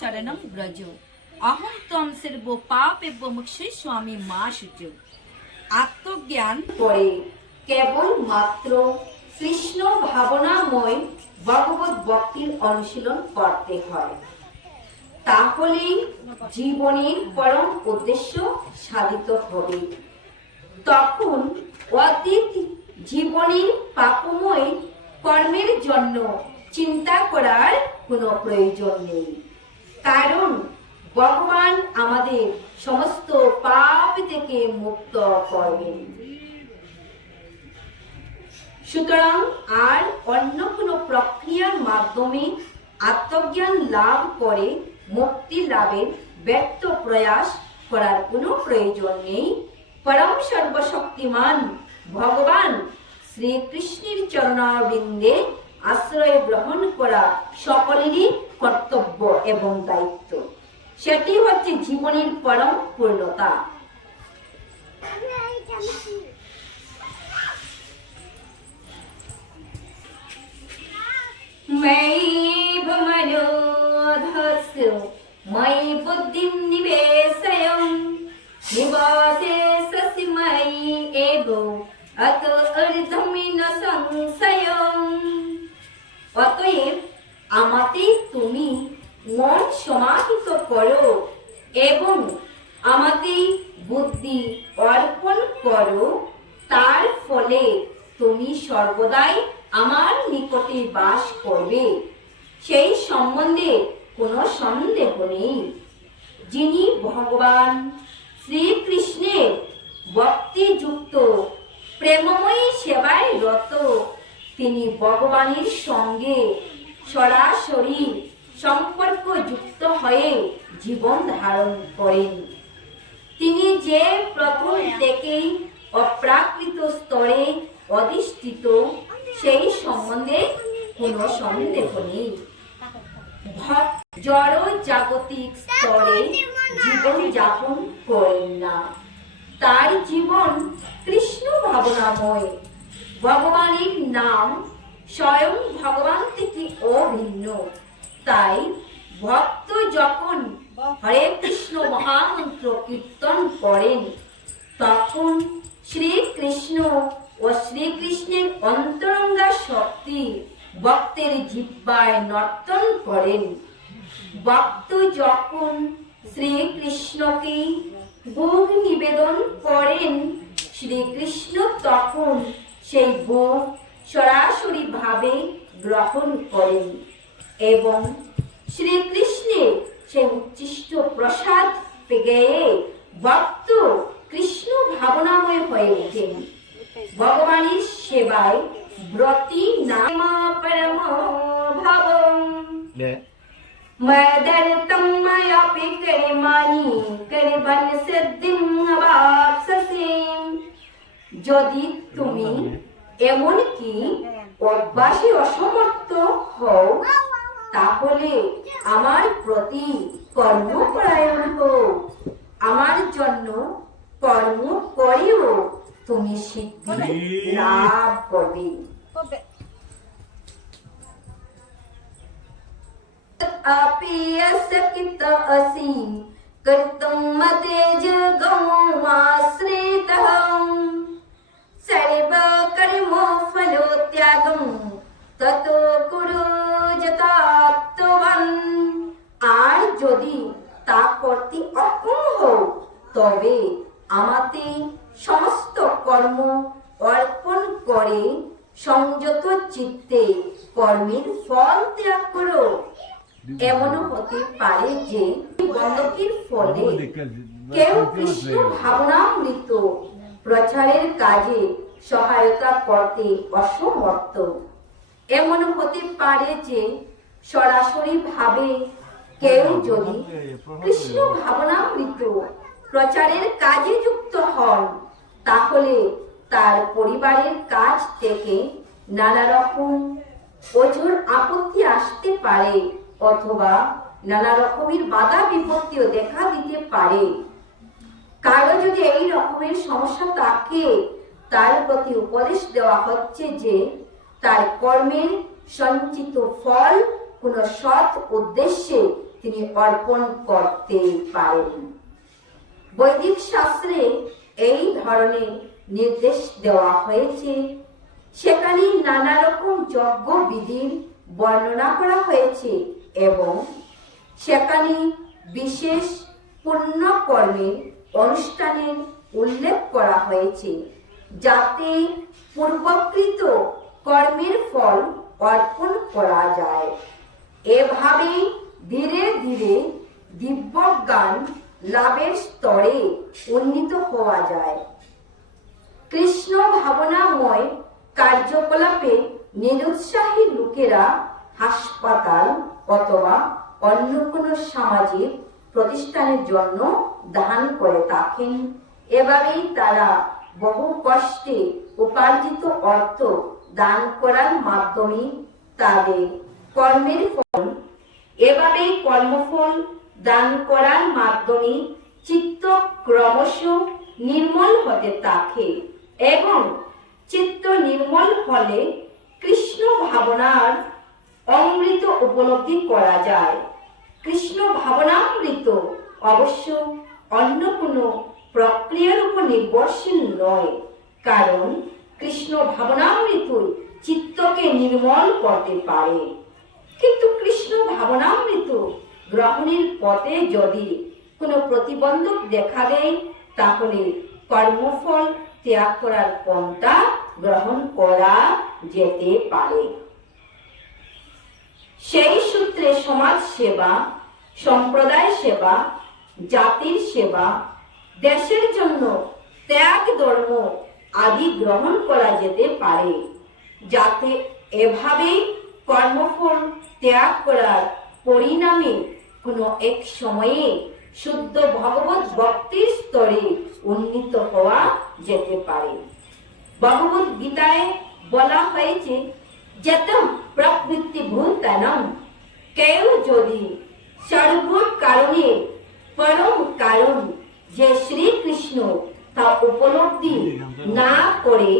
शरणं ब्रज अहं त्वं सर्व पापेभ्यो मोक्षयिष्यामि मा शुचि। আত্মজ্ঞান করে কেবল মাত্র কৃষ্ণ ভাবনাময় ভগবত ভক্তির অনুশীলন করতে হয়, তাহলেই জীবনের পরম উদ্দেশ্য সাধিত হবে। তখন অতীত জীবনের পাপময় কর্মের জন্য চিন্তা করার কোনো প্রয়োজন নেই, কারণ ভগবান আমাদের সমস্ত পাপ থেকে মুক্ত করবেন। সুতরাং আর অন্য কোনো প্রক্রিয়ার মাধ্যমে আত্মজ্ঞান লাভ করে মুক্তি লাভের ব্যর্থ প্রয়াস করার কোনো প্রয়োজন নেই। পরম সর্বশক্তিমান ভগবান শ্রীকৃষ্ণের চরণারবিন্দে আশ্রয় গ্রহণ করা সকলেরই কর্তব্য এবং দায়িত্ব। সেটি হচ্ছে জীবনের পরম পূর্ণতা। मयि बुद्धिं निवेशय निवासे मयि एव अतो ऊर्ध्वं न संशयम्। অতএব আমাতে তুমি মন সমাহিত করো এবং আমাতে বুদ্ধি অর্পণ করো, তার ফলে তুমি সর্বদাই আমার নিকটে বাস করবে, সেই সম্বন্ধে কোনো সন্দেহ নেই। যিনি ভগবান শ্রীকৃষ্ণের ভক্তিযুক্ত প্রেমময়ী সেবায় রত, তিনি ভগবানের সঙ্গে সরাসরি সম্পর্ক যুক্ত হয়ে জীবন ধারণ করেন। তিনি যে প্রথম থেকেই অপ্রাকৃত স্তরে অধিষ্ঠিত, সেই সম্বন্ধে কোনো সন্দেহ নেই। জড় জাগতিক স্তরে জীবন যাপন করেন না, তার জীবন কৃষ্ণ ভাবনাময়। ভগবানের নাম স্বয়ং ভগবান থেকে অভিন্ন, তাই ভক্ত যখন হরে কৃষ্ণ মহামন্ত্র কীর্তন করেন, তখন শ্রীকৃষ্ণ ও শ্রীকৃষ্ণের অন্তরঙ্গা শক্তি ভক্তের জিহ্বায় নর্তন করেন। ভক্ত যখন শ্রীকৃষ্ণকে ভোগ নিবেদন করেন, শ্রীকৃষ্ণ তখন সেই ভোগ সরাসরি ভাবে গ্রহণ করেন এবং শ্রীকৃষ্ণের সেই উচ্ছিষ্ট প্রসাদ পেয়ে ভক্ত কৃষ্ণ ভাবনাময় হয়ে ওঠেন। ভগবানের সেবায় ব্রতী নাম পরম ভাবম মদর্তম ময়াপি কর্মাণি কর্বন সিদ্ধিম অবাপ্স্যসি। যদি তুমি এমনকি অভ্যাসে অসমর্থ হও, তাহলে আমার প্রতি কর্মপরায়ণ হও, আমার জন্য কর্ম করেও তুমি সিদ্ধি লাভ করবে। আপি অসকিত আসি কর্তুম মতেজ গৌমাশ্রিতহম সর্ব কর্ম ফলো ত্যাগম ততো কুরু যথাত্মবান। আর যদি তা করতে অক্ষম হও, তবে আমাতে সমস্ত কর্ম অর্পণ করে সংযত চিত্তে কর্মের ফল ত্যাগ করো। এমনও হতে পারে যে বন্ধকের ফলে কেউ কৃষ্ণ ভাবনামৃত প্রচারের কাজে সহায়তা করতে অসমর্থ। এমনও হতে পারে যে সরাসরি ভাবে কেউ যদি কৃষ্ণ ভাবনামৃত প্রচারের কাজে যুক্ত হন, তাহলে তার পরিবারের কাজ থেকে নানা রকম ওজোর আপত্তি আসতে পারে, অথবা নানা রকমের বাধা বিপত্তিও দেখা দিতে পারে। কারো যদি এই রকমের সমস্যা থাকে, তার প্রতি উপদেশ দেওয়া হচ্ছে যে তার কর্মের সঞ্চিত ফল কোন সৎ উদ্দেশ্যে তিনি অর্পণ করতে পারেন। বৈদিক শাস্ত্রে এই ধরনের নির্দেশ দেওয়া হয়েছে। সেখানে নানা রকম যজ্ঞ বিধির বর্ণনা করা হয়েছে এবং সেখানে বিশেষ পুণ্য কর্মের অনুষ্ঠানের উল্লেখ করা হয়েছে, যাতে পূর্বকৃত কর্মের ফল অর্পণ করা যায়। এভাবে ধীরে ধীরে দিব্যজ্ঞান লাভের স্তরে উন্নীত হওয়া যায়। কৃষ্ণ ভাবনাময় কার্যকলাপে নিরুৎসাহী লোকেরা হাসপাতাল অথবা অন্য কোনো সামাজিক প্রতিষ্ঠানের জন্য দান করে থাকেন। এভাবেই তারা বহু কষ্টে উপার্জিত অর্থ দান করার মাধ্যমে তাদের কর্মের ফল এভাবেই কর্মফল দান করার মাধ্যমে চিত্ত ক্রমশ নির্মল হতে থাকে এবং চিত্ত নির্মল হলে কৃষ্ণ ভাবনার অমৃত উপলব্ধি করা যায়। কৃষ্ণ ভাবনামৃত অবশ্য অন্য কোনো প্রক্রিয়ার উপর নির্ভরশীল নয়, কারণ কৃষ্ণ ভাবনামৃতই চিত্তকে নির্মল করতে পারে। কিন্তু কৃষ্ণ ভাবনামৃত গ্রহণের পথে যদি কোনো প্রতিবন্ধক দেখা দেয়, তাহলে কর্মফল ত্যাগ করার পন্থা গ্রহণ করা যেতে পারে। সেই সূত্রে সমাজ সেবা, সম্প্রদায় সেবা, জাতির সেবা, দেশের জন্য ত্যাগ ধর্ম আদি গ্রহণ করা যেতে পারে, যাতে এভাবে কর্মফল ত্যাগ করার পরিণামে কোনো এক সময়ে শুদ্ধ ভগবত ভক্তির স্তরে উন্নীত হওয়া যেতে পারে। ভগবত গীতায় বলা হয়েছে, যেতম প্রকৃতি ভূতানম, কেউ যদি সর্ব কারণে পরম কারণ যে শ্রীকৃষ্ণ তা উপলব্ধি না করে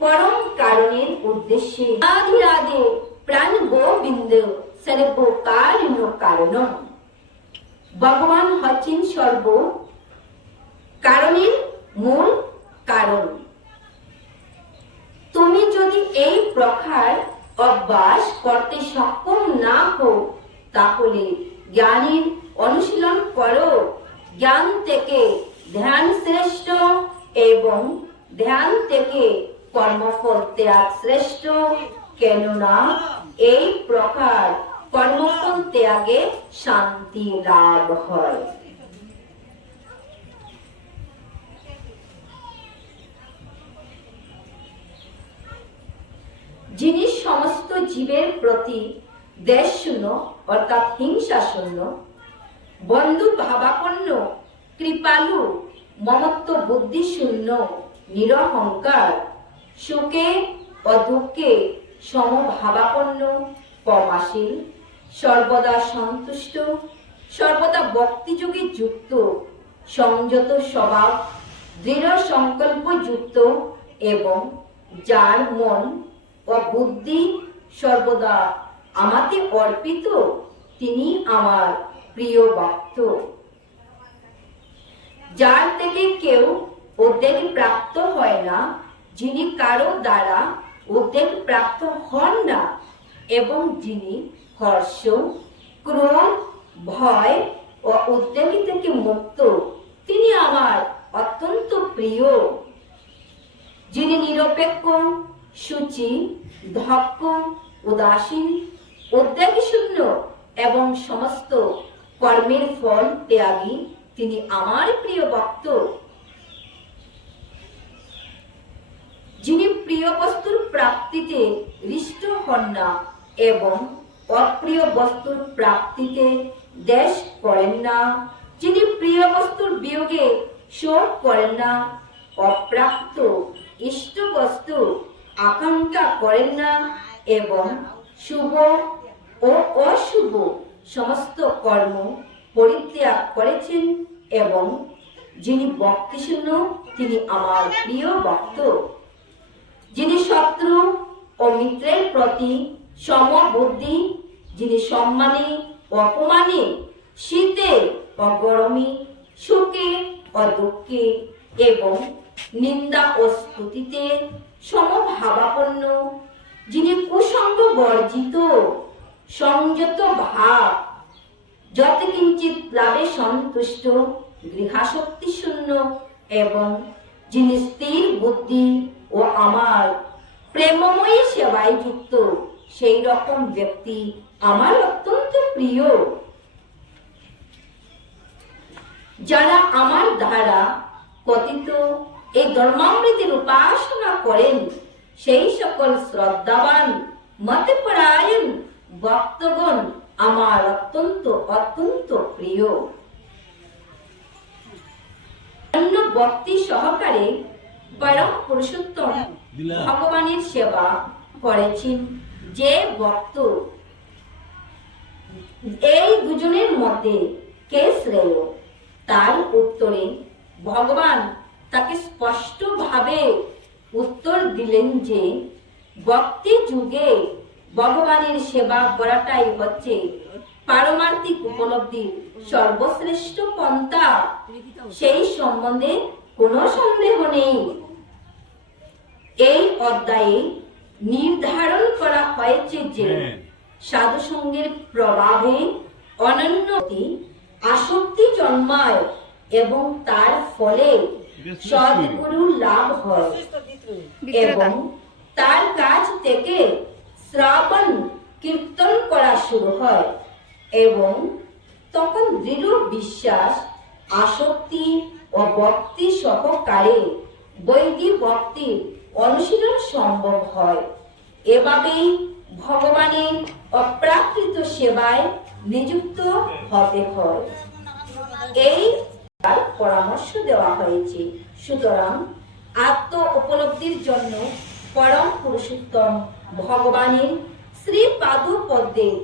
পরম কারণের উদ্দেশ্যে রাধে রাধে প্রাণ গোবিন্দ সর্বকারণ কারণম, ভগবান হচ্ছেন সর্ব কারণের মূল কারণ। তুমি যদি এই প্রকার অভ্যাস করতে সক্ষম না হও, তাহলে জ্ঞানের অনুশীলন করো। জ্ঞান থেকে ধ্যান শ্রেষ্ঠ এবং ধ্যান থেকে কর্মফল ত্যাগ শ্রেষ্ঠ, কেননা এই প্রকার কর্মফল ত্যাগে শান্তি লাভ হয়। যিনি সমস্ত জীবের প্রতি দেশ শূন্য অর্থাৎ হিংসা শূন্য, বন্ধু ভাবাপন্ন, কৃপালু, মমত্ব বুদ্ধি শূন্য, নিরহংকার, সুখে ও দুঃখে সমভাবাপন্ন, ক্ষমাশীল, সর্বদা সন্তুষ্ট, সর্বদা ভক্তিযোগে যুক্ত, সংযত স্বভাব, দৃঢ় সংকল্প যুক্ত এবং যার মন ও বুদ্ধি সর্বদা আমাতে অর্পিত, তিনি আমার প্রিয় ভক্ত। যার থেকে কেউ উদ্বেগ প্রাপ্ত হয় না, যিনি কারো দ্বারা উদ্বেগ প্রাপ্ত হন না এবং যিনি হর্ষ, ক্রোধ, ভয় ও উদ্বেগ থেকে মুক্ত, তিনি আমার অত্যন্ত প্রিয়। যিনি নিরপেক্ষ, সূচি, দক্ষ, উদাসীন, উদ্বেগ শূন্য এবং সমস্ত কর্মের ফল ত্যাগী, তিনি আমার প্রিয় ভক্ত। যিনি প্রিয় বস্তুর প্রাপ্তিতে হৃষ্ট হন না এবং অপ্রিয় বস্তুর প্রাপ্তিতে দ্বেষ করেন না, যিনি প্রিয় বস্তুর বিয়োগে শোক করেন না, অপ্রাপ্ত ইষ্ট বস্তু আকাঙ্ক্ষা করেন না এবং শুভ ও অশুভ সমস্ত কর্ম পরিত্যাগ করেছেন এবং যিনি ভক্তিশূন্য, তিনি আমার প্রিয় ভক্ত। যিনি শত্রু ও মিত্রের প্রতি সমবুদ্ধি, যিনি সম্মানে ও অপমানে শীতে ও গরমে, সুখে ও দুঃখে এবং নিন্দা ও স্তুতিতে সমভাবাপন্ন, যিনি কুসঙ্গ বর্জিত, সংযত ভাব, যত কিঞ্চিত লাভে সন্তুষ্ট, গৃহাসক্তি শূন্য এবং যিনি স্থির বুদ্ধি ও আমার প্রেমময়ী সেবায় যুক্ত, সেই রকম ব্যক্তি আমার অত্যন্ত প্রিয়। যারা আমার দ্বারা কথিত এই ধর্মামৃতের উপাসনা করেন, সেই সকল শ্রদ্ধাবান মতপরায়ণ ভক্তগণ আমার অত্যন্ত অত্যন্ত প্রিয়। অন্য ভক্তি সহকারে পরম পুরুষোত্তম ভগবানের সেবা করেছেন যে ভক্ত, এই দুজনের মধ্যে কে শ্রেয়? তার উত্তরে ভগবান তাকে স্পষ্ট ভাবে উত্তর দিলেন যে ভক্তি যুগে ভগবানের সেবা করাটাই হচ্ছে পারমার্থিক উপলব্ধির সর্বশ্রেষ্ঠ পন্থা। সেই সম্বন্ধে কোনো সন্দেহ নেই। এই অধ্যায়ে নির্ধারণ করা হয়েছে যে সাধু সঙ্গের প্রভাবে অনন্যতি আসক্তি জন্মায় এবং তার ফলে সদ্গুরু লাভ হয় এবং তার কাছ থেকে শ্রাবণ কীর্তন করা শুরু হয় এবং তখন দৃঢ় বিশ্বাস, আসক্তি ও ভক্তি সহকারে বৈদিক ভক্তির অনুশীলন সম্ভব হয়। এভাবেই ভগবানের অপ্রাকৃত সেবায় নিযুক্ত হতে হয়, এই পরামর্শ দেওয়া হয়েছে। সুতরাং আত্ম উপলব্ধির জন্য পরম পুরুষোত্তম ভগবানের শ্রী পাদপদ্মের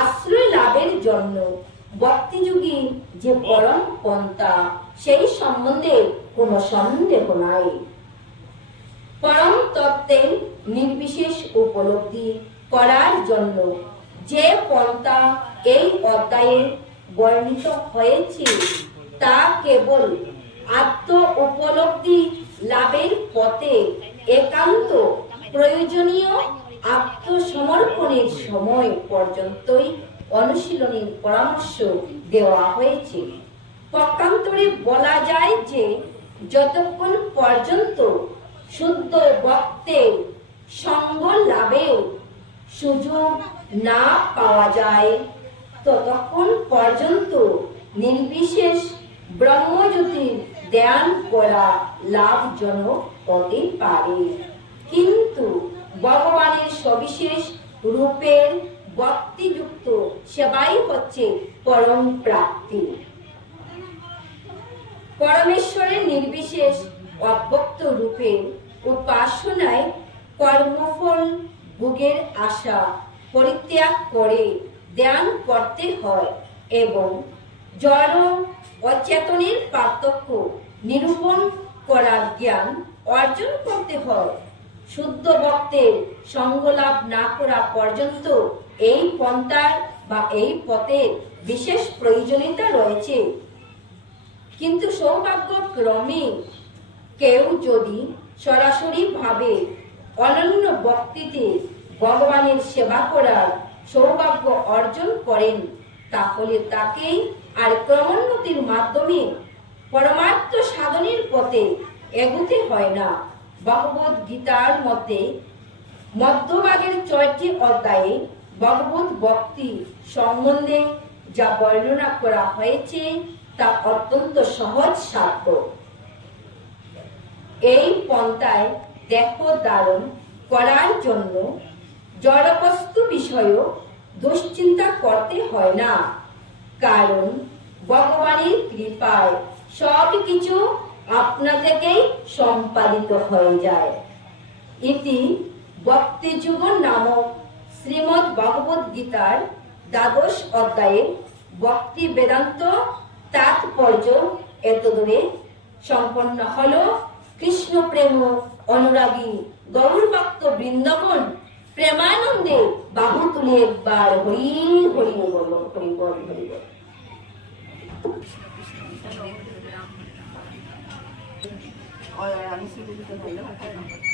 আশ্রয় লাভের জন্য ভক্তিযোগী যে পরম পন্থা, সেই সম্বন্ধে কোনো সন্দেহ নাই। পরম তত্ত্বের নির্বিশেষ উপলব্ধি করার জন্য যে পন্থা এই অধ্যায়ে বর্ণিত হয়েছে, তা কেবল আত্ম উপলব্ধি লাভের পথে একান্ত প্রয়োজনীয় আত্মসমর্পণের সময় পর্যন্তই অনুশীলনের পরামর্শ দেওয়া হয়েছে। পক্ষান্তরে বলা যায় যে যতক্ষণ পর্যন্ত শুদ্ধ ভক্তের সঙ্গ লাভের সুযোগ না পাওয়া যায়, ততক্ষণ পর্যন্ত নির্বিশেষ ব্রহ্মজ্যোতির ধ্যান করা লাভজনক হতে পারে। কিন্তু ভগবানের সবিশেষ রূপের ভক্তিযুক্ত সেবাই হচ্ছে পরম প্রাপ্তি। পরমেশ্বরের নির্বিশেষ অব্যক্ত রূপের উপাসনায় কর্মফল ভোগের আশা পরিত্যাগ করে ধ্যান করতে হয় এবং জড় ও চেতনের পার্থক্য নিরূপণ করার জ্ঞান অর্জন করতে হয়। শুদ্ধ ভক্তের সঙ্গলাভ না করা পর্যন্ত এই পন্থার বা এই পথের বিশেষ প্রয়োজনীয়তা রয়েছে। কিন্তু সৌভাগ্যক্রমে কেউ যদি সরাসরি ভাবে অনন্য ভক্তিতে ভগবানের সেবা করার সৌভাগ্য অর্জন করেন, তাহলে তাকে আর ক্রমোন্নতির মাধ্যমে পরমার্থ সাধনের পথে এগুতে হয় না। ভগবদ গীতার মধ্যে মধ্যভাগের 6টি অধ্যায়ে ভগবত ভক্তি সম্বন্ধে যা বর্ণনা করা হয়েছে তা অত্যন্ত সহজ সাধ্য। এই পন্থায় দেহ ধারণ করার জন্য জড়বস্তু বিষয়ক দুশ্চিন্তা করতে হয় না, কারণ ভগবানের কৃপায় সবকিছু আপনা থেকেই সম্পাদিত হয়ে যায়। ইতি ভক্তিযুগ নামক শ্রীমদ্ ভগবদ গীতার 12 অধ্যায়ের ভক্তি বেদান্ত তাৎপর্য এতদূরে সম্পন্ন হলো। কৃষ্ণ প্রেম অনুরাগী গৌর ভক্ত বৃন্দগণ প্রেমানন্দে বাহু তুলে একবার হরি হরি বল, হরি বল, হরি বল। और आराम से भी तो